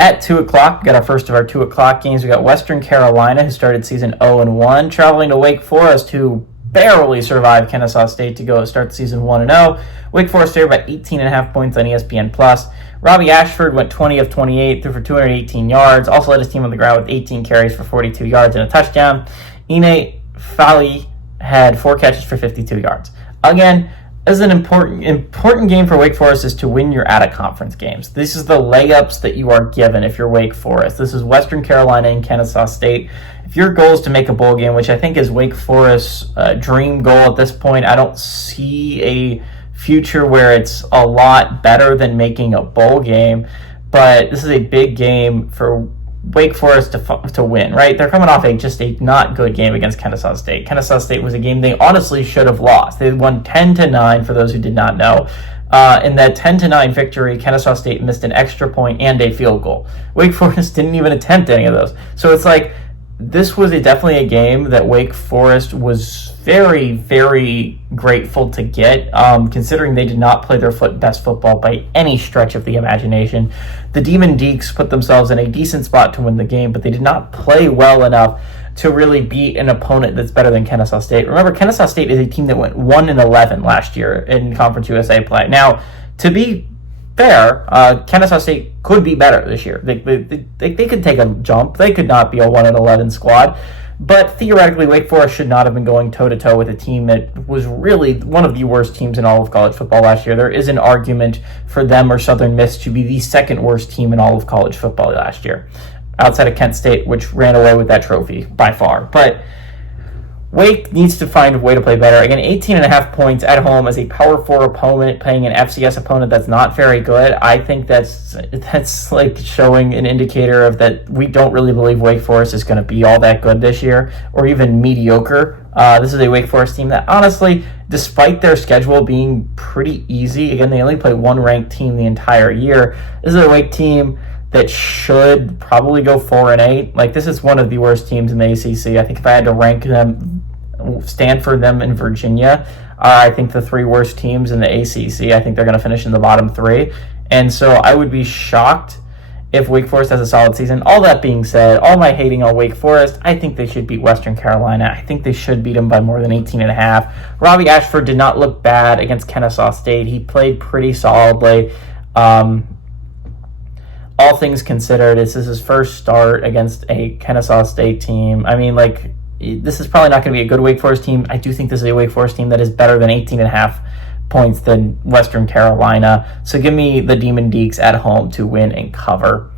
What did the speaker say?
At 2 o'clock, we got our first of our 2 o'clock games. We got Western Carolina, who started season 0-1, traveling to Wake Forest, who barely survived Kennesaw State to go start the season 1-0. Wake Forest there by 18.5 points on ESPN+. Robbie Ashford went 20 of 28, threw for 218 yards, also led his team on the ground with 18 carries for 42 yards and a touchdown. Ine Fali had 4 catches for 52 yards. Again, this is an important game for Wake Forest is to win your out-of-conference games. This is the layups that you are given if you're Wake Forest. This is Western Carolina and Kennesaw State. If your goal is to make a bowl game, which I think is Wake Forest's dream goal at this point, I don't see a future where it's a lot better than making a bowl game. But this is a big game for Wake Forest to win, right? They're coming off just a not good game against Kennesaw State. Kennesaw State was a game they honestly should have lost. They won 10-9 for those who did not know. In that 10-9 victory, Kennesaw State missed an extra point and a field goal. Wake Forest didn't even attempt any of those. So it's like, this was definitely a game that Wake Forest was very, very grateful to get, considering they did not play their best football by any stretch of the imagination. The Demon Deacs put themselves in a decent spot to win the game, but they did not play well enough to really beat an opponent that's better than Kennesaw State. Remember, Kennesaw State is a team that went 1-11 last year in Conference USA play. Now, to be fair, Kennesaw State could be better this year. They could take a jump. They could not be a 1-11 squad. But theoretically, Wake Forest should not have been going toe-to-toe with a team that was really one of the worst teams in all of college football last year. There is an argument for them or Southern Miss to be the second worst team in all of college football last year, outside of Kent State, which ran away with that trophy by far. But Wake needs to find a way to play better. Again, 18.5 points at home as a Power 4 opponent playing an FCS opponent that's not very good. I think that's like showing an indicator of that we don't really believe Wake Forest is going to be all that good this year, or even mediocre. This is a Wake Forest team that, honestly, despite their schedule being pretty easy, again, they only play one ranked team the entire year. This is a Wake team that should probably go 4-8. Like, this is one of the worst teams in the ACC. I think if I had to rank them, Stanford, them, and Virginia, I think the 3 worst teams in the ACC, I think they're going to finish in the bottom 3. And so I would be shocked if Wake Forest has a solid season. All that being said, all my hating on Wake Forest, I think they should beat Western Carolina. I think they should beat them by more than 18.5. Robbie Ashford did not look bad against Kennesaw State. He played pretty solidly. All things considered, this is his first start against a Kennesaw State team. I mean, like, this is probably not going to be a good Wake Forest team. I do think this is a Wake Forest team that is better than 18.5 points than Western Carolina. So give me the Demon Deacs at home to win and cover.